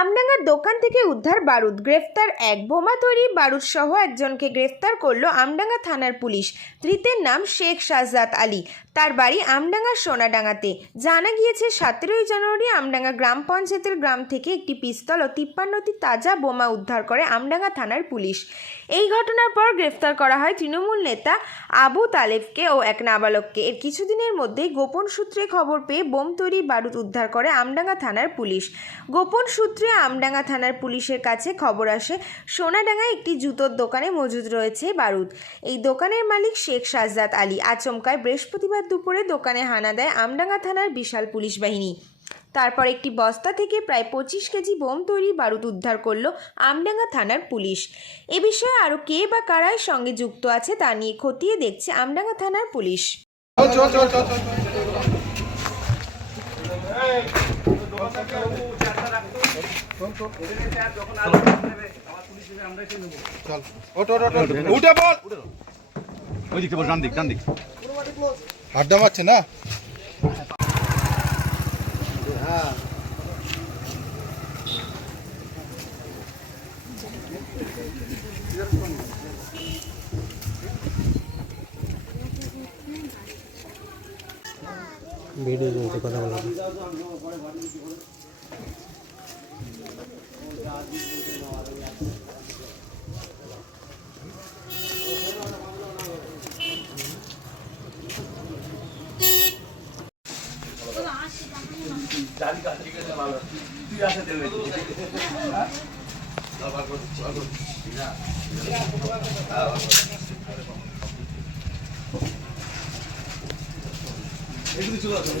আমডাঙ্গার দোকান থেকে উদ্ধার বারুদ। গ্রেফতার এক বোমা তৈরি বারুদ সহ একজনকে গ্রেফতার করল আমডাঙ্গা থানার পুলিশ। ধৃতের নাম শেখ শাহজাদ আলী। তার বাড়ি আমডাঙ্গা সোনাডাঙ্গাতে। জানা গিয়েছে, সতেরোই জানুয়ারি আমডাঙ্গা গ্রাম পঞ্চায়েতের গ্রাম থেকে একটি পিস্তল ও তিপ্পান্নটি তাজা বোমা উদ্ধার করে আমডাঙ্গা থানার পুলিশ। এই ঘটনার পর গ্রেফতার করা হয় তৃণমূল নেতা আবু তালেবকে ও এক নাবালককে। এর কিছুদিনের মধ্যেই গোপন সূত্রে খবর পেয়ে বোম তৈরি বারুদ উদ্ধার করে আমডাঙ্গা থানার পুলিশ। গোপন সূত্রে আমডাঙ্গা থানার পুলিশের কাছে খবর আসে সোনাডাঙ্গায় একটি জুতোর দোকানে মজুদ রয়েছে বারুদ। এই দোকানের মালিক শেখ সাজ্জাদ আলী। আচমকায় বৃহস্পতিবার দুপুরে দোকানে হানা দেয় আমডাঙ্গা থানার বিশাল পুলিশ বাহিনী। তারপর একটি বস্তা থেকে প্রায় পঁচিশ কেজি বোম তৈরি বারুদ উদ্ধার করল আমডাঙ্গা থানার পুলিশ। এ বিষয়ে আরও কে বা কারার সঙ্গে যুক্ত আছে তা নিয়ে খতিয়ে দেখছে আমডাঙ্গা থানার পুলিশ। চল। উঠে বল। ওই দিকটা বল ডান দিক ডান দিক আড্ডা মারছে না? ভিডিও চলছে কথা বলা। জানি কাজ ঠিক আছে ভালো তুই আসে দেবে এগুলো চলে আসবে